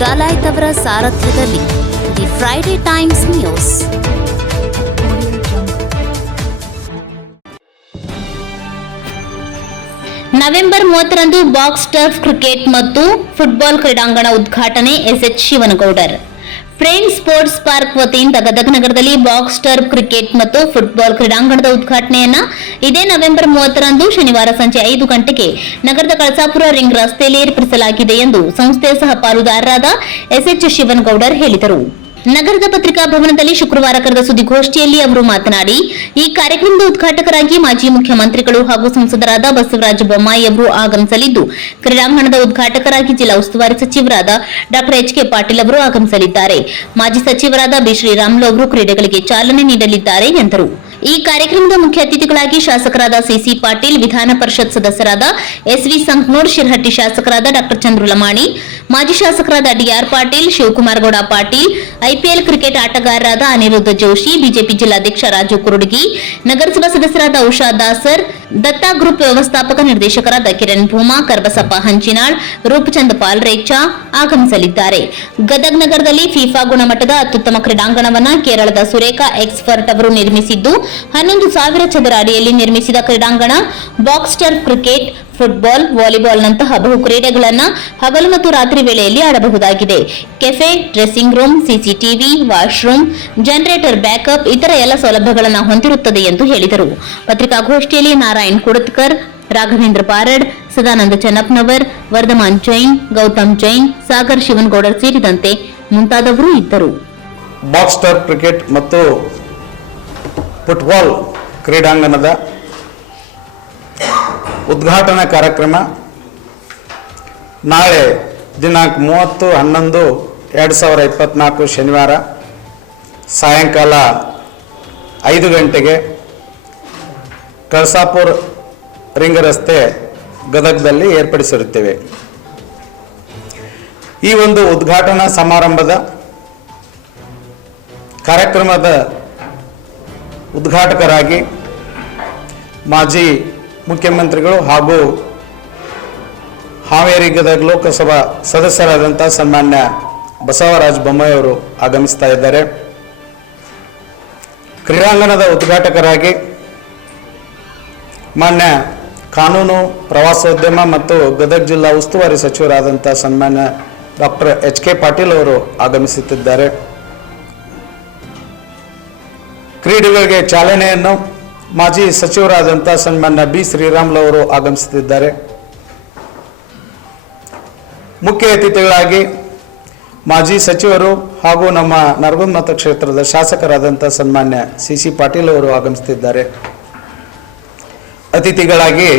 ಡಲಾಯ್ತ್ ಅವರ ಸಾರಥ್ಯದಲ್ಲಿ the Friday Times news. November ಮೂವತ್ತರಂದು box turf cricket ಮತ್ತು ಫುಟ್ಬಾಲ್ ಕ್ರೀಡಾಂಗಣ ಉದ್ಘಾಟನೆ S H Shivanagoudar. Friends sports park ವತಿಯಿಂದ ಗದಗ ನಗರದಲ್ಲಿ ಬಾಕ್ಸ್ ಟರ್ಫ್ ಕ್ರಿಕೆಟ್ ಮತ್ತು ಫುಟ್ಬಾಲ್ ಕ್ರೀಡಾಂಗಣದ ಉದ್ಘಾಟನೆಯನ್ನ ಇದೇ ನವೆಂಬರ್ ಮೂವತ್ತರಂದು ಶನಿವಾರ ಸಂಜೆ ಐದು ಗಂಟೆಗೆ ನಗರದ ಕಳಸಾಪುರ ರಿಂಗ್ ರಸ್ತೆಯಲ್ಲಿ ಏರ್ಪಡಿಸಲಾಗಿದೆ ಎಂದು ಸಂಸ್ಥೆಯ ಸಹ ಪಾಲುದಾರರಾದ ಎಸ್ಎಚ್ ಶಿವನಗೌಡರ್ ಹೇಳಿದರು. ನಗರದ ಪತ್ರಿಕಾ ಭವನದಲ್ಲಿ ಶುಕ್ರವಾರ ಕರೆದ ಸುದ್ದಿಗೋಷ್ಠಿಯಲ್ಲಿ ಅವರು ಮಾತನಾಡಿ, ಈ ಕಾರ್ಯಕ್ರಮದ ಉದ್ಘಾಟಕರಾಗಿ ಮಾಜಿ ಮುಖ್ಯಮಂತ್ರಿಗಳು ಹಾಗೂ ಸಂಸದರಾದ ಬಸವರಾಜ ಬೊಮ್ಮಾಯಿ ಅವರು ಆಗಮಿಸಲಿದ್ದು, ಕ್ರೀಡಾಂಗಣದ ಉದ್ಘಾಟಕರಾಗಿ ಜಿಲ್ಲಾ ಉಸ್ತುವಾರಿ ಸಚಿವರಾದ ಡಾ. ಎಚ್ ಕೆ ಪಾಟೀಲ್ ಅವರು ಆಗಮಿಸಲಿದ್ದಾರೆ. ಮಾಜಿ ಸಚಿವರಾದ ಬಿ. ಶ್ರೀರಾಮುಲು ಅವರು ಕ್ರೀಡೆಗಳಿಗೆ ಚಾಲನೆ ನೀಡಲಿದ್ದಾರೆ ಎಂದರು. ಈ ಕಾರ್ಯಕ್ರಮದ ಮುಖ್ಯ ಅತಿಥಿಗಳಾಗಿ ಶಾಸಕರಾದ ಸಿಸಿ ಪಾಟೀಲ್, ವಿಧಾನ ಪರಿಷತ್ ಸದಸ್ಯರಾದ ಎಸ್ವಿ ಸಂಕನೂರ್, ಶಿರಹಟ್ಟಿ ಶಾಸಕರಾದ ಡಾ. ಚಂದ್ರು ಲಮಾಣಿ ಮಾಜಿ ಶಾಸಕರಾದ D R Patil, Shivakumar Gowda Patil IPL cricket ಆಟಗಾರರಾದ ಅನಿರುದ್ಧ ಜೋಶಿ, ಬಿಜೆಪಿ ಜಿಲ್ಲಾಧ್ಯಕ್ಷ ರಾಜು ಕುರುಡಗಿ, ನಗರಸಭಾ ಸದಸ್ಯರಾದ ಉಷಾ ದಾಸರ್ ದತ್ತಾ ಗ್ರೂಪ್ ವ್ಯವಸ್ಥಾಪಕ ನಿರ್ದೇಶಕರಾದ ಕಿರಣ್ ಭೂಮಾ, ಕರ್ಬಸಪ್ಪ ಹಂಚಿನಾಳ್, ರೂಪಚಂದ್ ಪಾಲ್ ರೇಚಾ ಆಗಮಿಸಲಿದ್ದಾರೆ. ಗದಗ್ ನಗರದಲ್ಲಿ ಫಿಫಾ ಗುಣಮಟ್ಟದ ಅತ್ಯುತ್ತಮ ಕ್ರೀಡಾಂಗಣವನ್ನು ಕೇರಳದ ಸುರೇಖಾ ಎಕ್ಸ್ಪರ್ಟ್ ಅವರು ನಿರ್ಮಿಸಿದ್ದು, ಹನ್ನೊಂದು ಸಾವಿರ ಚದರ ಅಡಿಯಲ್ಲಿ ನಿರ್ಮಿಸಿದ ಕ್ರೀಡಾಂಗಣ, ಬಾಕ್ಸ್ ಟರ್ಫ್ ಕ್ರಿಕೆಟ್, ಫುಟ್ಬಾಲ್, ವಾಲಿಬಾಲ್ನಂತಹ ಬಹು ಕ್ರೀಡೆಗಳನ್ನ ಹಗಲು ಮತ್ತು ರಾತ್ರಿ ವೇಳೆಯಲ್ಲಿ ಆಡಬಹುದಾಗಿದೆ. Cafe, dressing room, CCTV, washroom, generator backup, ಇತರ ಎಲ್ಲ ಸೌಲಭ್ಯಗಳನ್ನು ಹೊಂದಿರುತ್ತದೆ ಎಂದು ಹೇಳಿದರು. ಪತ್ರಿಕಾಗೋಷ್ಠಿಯಲ್ಲಿ ನಾರಾಯಣ್ ಕುಡತ್ಕರ್, ರಾಘವೇಂದ್ರ ಪಾರಡ್, ಸದಾನಂದ ಚೆನ್ನಪ್ಪನವರ್, ವರ್ಧಮಾನ್ ಜೈನ್, ಗೌತಮ್ ಜೈನ್, ಸಾಗರ್ ಶಿವನಗೌಡರ್ ಸೇರಿದಂತೆ ಮುಂತಾದವರು ಇದ್ದರು. ಬಾಕ್ಸ್ ಟರ್ಫ್ ಕ್ರಿಕೆಟ್ ಮತ್ತು ಫುಟ್ಬಾಲ್ ಕ್ರೀಡಾಂಗಣದ ಉದ್ಘಾಟನಾ ಕಾರ್ಯಕ್ರಮ ನಾಳೆ ದಿನಾಂಕ ಮೂವತ್ತು, ಹನ್ನೊಂದು, ಎರಡು ಸಾವಿರ ಇಪ್ಪತ್ತ್ನಾಲ್ಕು ಶನಿವಾರ ಸಾಯಂಕಾಲ ಐದು ಗಂಟೆಗೆ ಕಳಸಾಪುರ್ ರಿಂಗ ರಸ್ತೆ ಗದಗದಲ್ಲಿ ಏರ್ಪಡಿಸಿರುತ್ತೇವೆ. ಈ ಒಂದು ಉದ್ಘಾಟನಾ ಸಮಾರಂಭದ ಕಾರ್ಯಕ್ರಮದ ಉದ್ಘಾಟಕರಾಗಿ ಮಾಜಿ ಮುಖ್ಯಮಂತ್ರಿಗಳು ಹಾಗೂ ಹಾವೇರಿ ಗದಗ ಲೋಕಸಭಾ ಸದಸ್ಯರಾದಂಥ ಸನ್ಮಾನ್ಯ ಬಸವರಾಜ ಬೊಮ್ಮಾಯಿ ಅವರು ಆಗಮಿಸ್ತಾ ಇದ್ದಾರೆ. ಕ್ರೀಡಾಂಗಣದ ಉದ್ಘಾಟಕರಾಗಿ ಮಾನ್ಯ ಕಾನೂನು, ಪ್ರವಾಸೋದ್ಯಮ ಮತ್ತು ಗದಗ ಜಿಲ್ಲಾ ಉಸ್ತುವಾರಿ ಸಚಿವರಾದಂಥ ಸನ್ಮಾನ್ಯ ಡಾಕ್ಟರ್ ಎಚ್ ಕೆ ಪಾಟೀಲ್ ಅವರು ಆಗಮಿಸುತ್ತಿದ್ದಾರೆ. ಕ್ರೀಡೆಗಳಿಗೆ ಚಾಲನೆಯನ್ನು ಮಾಜಿ ಸಚಿವರಾದಂಥ ಸನ್ಮಾನ್ಯ ಬಿ ಶ್ರೀರಾಮುಲು ಅವರು ಆಗಮಿಸುತ್ತಿದ್ದಾರೆ. ಮುಖ್ಯ ಅತಿಥಿಗಳಾಗಿ ಮಾಜಿ ಸಚಿವರು ಹಾಗೂ ನಮ್ಮ ನರಗುಂದ ಮತಕ್ಷೇತ್ರದ ಶಾಸಕರಾದಂಥ ಸನ್ಮಾನ್ಯ ಸಿ ಸಿ ಪಾಟೀಲ್ ಅವರು ಆಗಮಿಸುತ್ತಿದ್ದಾರೆ. ಅತಿಥಿಗಳಾಗಿ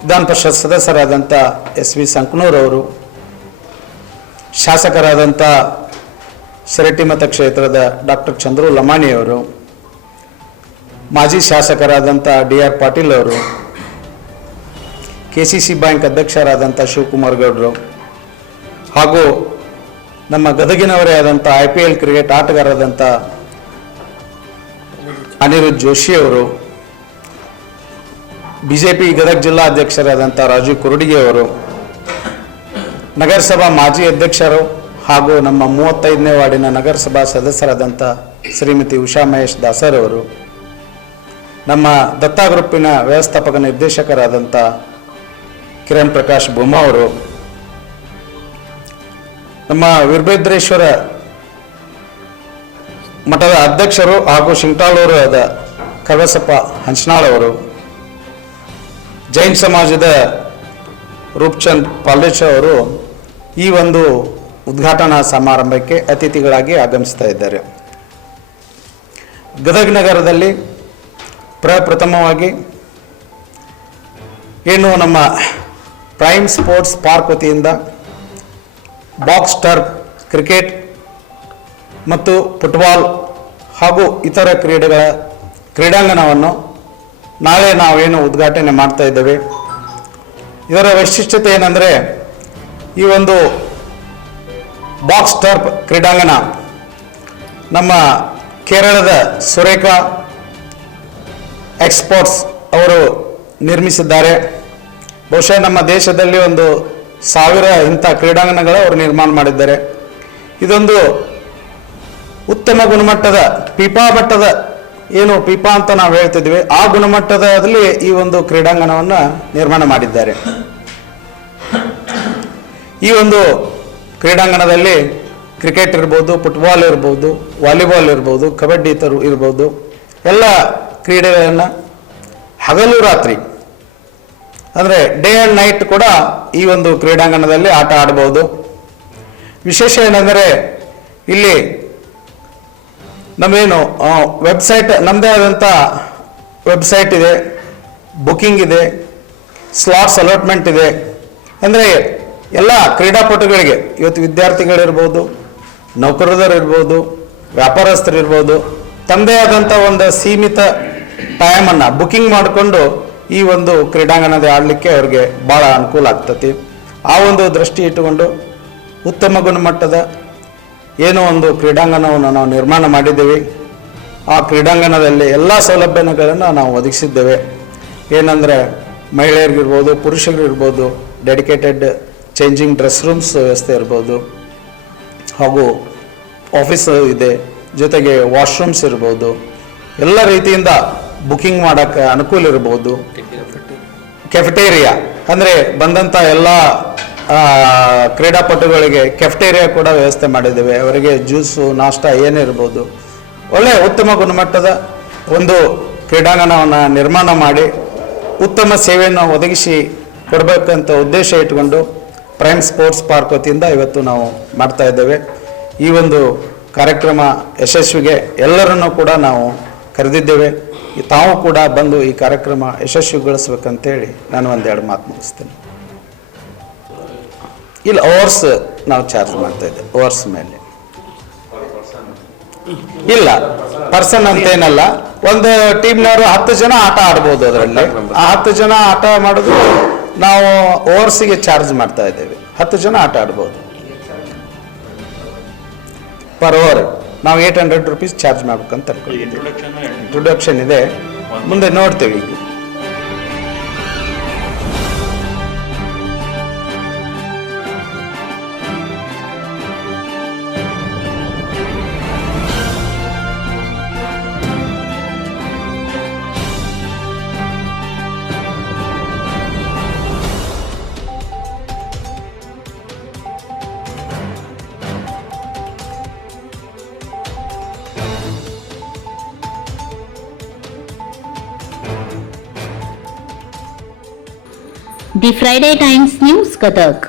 ವಿಧಾನ ಪರಿಷತ್ ಸದಸ್ಯರಾದಂಥ ಎಸ್ ವಿ ಸಂಕನೂರ್ ಅವರು, ಶಾಸಕರಾದಂಥ ಶಿರಟಿಮತ ಕ್ಷೇತ್ರದ ಡಾಕ್ಟರ್ ಚಂದ್ರು ಲಮಾಣಿ ಅವರು, ಮಾಜಿ ಶಾಸಕರಾದಂಥ ಡಿ ಆರ್ ಪಾಟೀಲ್ ಅವರು, ಕೆ ಸಿ ಸಿ ಬ್ಯಾಂಕ್ ಅಧ್ಯಕ್ಷರಾದಂಥ ಶಿವಕುಮಾರ್ ಗೌಡರು, ಹಾಗೂ ನಮ್ಮ ಗದಗಿನವರೇ ಆದಂಥ ಐ ಪಿ ಎಲ್ ಕ್ರಿಕೆಟ್ ಆಟಗಾರರಾದಂಥ ಅನಿರುದ್ಧ್ ಜೋಶಿ ಅವರು ಬಿ ಜೆ ಪಿ ಗದಗ ಜಿಲ್ಲಾ ಅಧ್ಯಕ್ಷರಾದಂಥ ರಾಜು ಕುರುಡಿಗೆ ಅವರು, ನಗರಸಭಾ ಮಾಜಿ ಅಧ್ಯಕ್ಷರು ಹಾಗೂ ನಮ್ಮ ಮೂವತ್ತೈದನೇ ವಾರ್ಡಿನ ನಗರಸಭಾ ಸದಸ್ಯರಾದಂಥ ಶ್ರೀಮತಿ ಉಷಾ ಮಹೇಶ್ ದಾಸರವರು ನಮ್ಮ ದತ್ತಾ ಗ್ರೂಪಿನ ವ್ಯವಸ್ಥಾಪಕ ನಿರ್ದೇಶಕರಾದಂಥ ಕಿರಣ್ ಪ್ರಕಾಶ್ ಬೊಮ್ಮ ಅವರು, ನಮ್ಮ ವೀರಭದ್ರೇಶ್ವರ ಮಠದ ಅಧ್ಯಕ್ಷರು ಹಾಗೂ ಶಿಂಟಾಳೂರು ಆದ ಹಂಚನಾಳ್ ಅವರು ಜೈನ್ ಸಮಾಜದ ರೂಪ್ಚಂದ್ ಪಾಲೇಶ ಅವರು ಈ ಒಂದು ಉದ್ಘಾಟನಾ ಸಮಾರಂಭಕ್ಕೆ ಅತಿಥಿಗಳಾಗಿ ಆಗಮಿಸ್ತಾ ಇದ್ದಾರೆ. ಗದಗ ನಗರದಲ್ಲಿ ಪ್ರಪ್ರಥಮವಾಗಿ ಏನು ನಮ್ಮ ಪ್ರೈಮ್ ಸ್ಪೋರ್ಟ್ಸ್ ಪಾರ್ಕ್ ವತಿಯಿಂದ ಬಾಕ್ಸ್ ಟರ್ಫ್, ಕ್ರಿಕೆಟ್ ಮತ್ತು ಫುಟ್ಬಾಲ್ ಹಾಗೂ ಇತರ ಕ್ರೀಡೆಗಳ ಕ್ರೀಡಾಂಗಣವನ್ನು ನಾಳೆ ನಾವೇನು ಉದ್ಘಾಟನೆ ಮಾಡ್ತಾ ಇದ್ದೇವೆ. ಇದರ ವೈಶಿಷ್ಟ್ಯತೆ ಏನಂದರೆ, ಈ ಒಂದು ಬಾಕ್ಸ್ ಟರ್ಪ್ ಕ್ರೀಡಾಂಗಣ ನಮ್ಮ ಕೇರಳದ ಸುರೇಖಾ ಎಕ್ಸ್ಪೋರ್ಟ್ಸ್ ಅವರು ನಿರ್ಮಿಸಿದ್ದಾರೆ. ಬಹುಶಃ ನಮ್ಮ ದೇಶದಲ್ಲಿ ಒಂದು ಸಾವಿರ ಇಂಥ ಕ್ರೀಡಾಂಗಣಗಳು ಅವರು ನಿರ್ಮಾಣ ಮಾಡಿದ್ದಾರೆ. ಇದೊಂದು ಉತ್ತಮ ಗುಣಮಟ್ಟದ, ಪಿಪಾ ಮಟ್ಟದ ಏನು ಪಿಪಾ ಅಂತ ನಾವು ಹೇಳ್ತಿದ್ವಿ ಆ ಗುಣಮಟ್ಟದಲ್ಲಿ ಈ ಒಂದು ಕ್ರೀಡಾಂಗಣವನ್ನು ನಿರ್ಮಾಣ ಮಾಡಿದ್ದಾರೆ. ಈ ಒಂದು ಕ್ರೀಡಾಂಗಣದಲ್ಲಿ ಕ್ರಿಕೆಟ್ ಇರ್ಬೋದು, ಫುಟ್ಬಾಲ್ ಇರ್ಬೋದು, ವಾಲಿಬಾಲ್ ಇರ್ಬೋದು, ಕಬಡ್ಡಿ ತರು ಇರ್ಬೋದು, ಎಲ್ಲ ಕ್ರೀಡೆಗಳನ್ನು ಹಗಲು ರಾತ್ರಿ, ಅಂದರೆ ಡೇ ಆ್ಯಂಡ್ ನೈಟ್ ಕೂಡ ಈ ಒಂದು ಕ್ರೀಡಾಂಗಣದಲ್ಲಿ ಆಟ ಆಡ್ಬೋದು. ವಿಶೇಷ ಏನೆಂದರೆ ಇಲ್ಲಿ ನಮ್ಮೇನು ವೆಬ್ಸೈಟ್ ನಮ್ಮದೇ ಆದಂಥ ವೆಬ್ಸೈಟ್ ಇದೆ ಬುಕಿಂಗ್ ಇದೆ ಸ್ಲಾಟ್ಸ್ ಅಲಾಟ್ಮೆಂಟ್ ಇದೆ. ಅಂದರೆ ಎಲ್ಲ ಕ್ರೀಡಾಪಟುಗಳಿಗೆ, ಇವತ್ತು ವಿದ್ಯಾರ್ಥಿಗಳಿರ್ಬೋದು ನೌಕರರು ವ್ಯಾಪಾರಸ್ಥರಿರ್ಬೋದು ತಮ್ಮದೇ ಆದಂಥ ಒಂದು ಸೀಮಿತ ಟೈಮನ್ನು ಬುಕಿಂಗ್ ಮಾಡಿಕೊಂಡು ಈ ಒಂದು ಕ್ರೀಡಾಂಗಣದ ಆಡಲಿಕ್ಕೆ ಅವ್ರಿಗೆ ಭಾಳ ಅನುಕೂಲ ಆಗ್ತತಿ. ಆ ಒಂದು ದೃಷ್ಟಿ ಇಟ್ಟುಕೊಂಡು ಉತ್ತಮ ಗುಣಮಟ್ಟದ ಏನೋ ಒಂದು ಕ್ರೀಡಾಂಗಣವನ್ನು ನಾವು ನಿರ್ಮಾಣ ಮಾಡಿದ್ದೇವೆ. ಆ ಕ್ರೀಡಾಂಗಣದಲ್ಲಿ ಎಲ್ಲ ಸೌಲಭ್ಯಗಳನ್ನು ನಾವು ಒದಗಿಸಿದ್ದೇವೆ. ಏನಂದರೆ ಮಹಿಳೆಯರಿಗಿರ್ಬೋದು ಪುರುಷರಿಗಿರ್ಬೋದು ಡೆಡಿಕೇಟೆಡ್ ಚೇಂಜಿಂಗ್ ಡ್ರೆಸ್ ರೂಮ್ಸ್ ವ್ಯವಸ್ಥೆ ಇರ್ಬೋದು ಹಾಗೂ ಆಫೀಸ್ ಇದೆ ಜೊತೆಗೆ ವಾಶ್ರೂಮ್ಸ್ ಇರ್ಬೋದು. ಎಲ್ಲ ರೀತಿಯಿಂದ ಬುಕಿಂಗ್ ಮಾಡೋಕ್ಕೆ ಅನುಕೂಲ ಇರ್ಬೋದು. ಕೆಫೆಟೇರಿಯಾ ಅಂದರೆ ಬಂದಂಥ ಎಲ್ಲ ಕ್ರೀಡಾಪಟುಗಳಿಗೆ ಕೆಫ್ಟೇರಿಯಾ ಕೂಡ ವ್ಯವಸ್ಥೆ ಮಾಡಿದ್ದೇವೆ. ಅವರಿಗೆ ಜ್ಯೂಸು ನಾಷ್ಟ ಏನಿರ್ಬೋದು ಒಳ್ಳೆಯ ಒಳ್ಳೆ ಉತ್ತಮ ಗುಣಮಟ್ಟದ ಒಂದು ಕ್ರೀಡಾಂಗಣವನ್ನು ನಿರ್ಮಾಣ ಮಾಡಿ ಉತ್ತಮ ಸೇವೆಯನ್ನು ಒದಗಿಸಿ ಕೊಡಬೇಕಂತ ಉದ್ದೇಶ ಇಟ್ಕೊಂಡು ಪ್ರೈಮ್ ಸ್ಪೋರ್ಟ್ಸ್ ಪಾರ್ಕ್ ವತಿಯಿಂದ ಇವತ್ತು ನಾವು ಮಾಡ್ತಾ ಇದ್ದೇವೆ. ಈ ಒಂದು ಕಾರ್ಯಕ್ರಮ ಯಶಸ್ವಿಗೆ ಎಲ್ಲರನ್ನೂ ಕೂಡ ನಾವು ಕರೆದಿದ್ದೇವೆ. ತಾವು ಕೂಡ ಬಂದು ಈ ಕಾರ್ಯಕ್ರಮ ಯಶಸ್ವಿಗೊಳಿಸ್ಬೇಕಂತೇಳಿ ನಾನು ಒಂದೆರಡು ಮಾತು ಮುಗಿಸ್ತೇನೆ. ಇಲ್ಲ ಅವರ್ಸ್ ನಾವು ಚಾರ್ಜ್ ಮಾಡ್ತಾ ಇದ್ದೇವೆ ಅವರ್ಸ್ ಮೇಲೆ. ಇಲ್ಲ ಪರ್ಸನ್ ಅಂತೇನಲ್ಲ ಒಂದು ಟೀಮ್ನವರು ಹತ್ತು ಜನ ಆಟ ಆಡ್ಬೋದು ಅದರಲ್ಲಿ. ಆ ಹತ್ತು ಜನ ಆಟ ಮಾಡೋದು ನಾವು ಓವರ್ಸಿಗೆ ಚಾರ್ಜ್ ಮಾಡ್ತಾ ಇದ್ದೇವೆ ಹತ್ತು ಜನ ಆಟ ಆಡ್ಬೋದು. ಪರ್ ಓವರ್ ನಾವು ಏಟ್ ಹಂಡ್ರೆಡ್ ರುಪೀಸ್ ಚಾರ್ಜ್ ಮಾಡ್ಬೇಕಂತ ಇಂಟ್ರೊಡಕ್ಷನ್ ಇದೆ. ಮುಂದೆ ನೋಡ್ತೇವೆ ಈಗ. The Friday Times news Gadag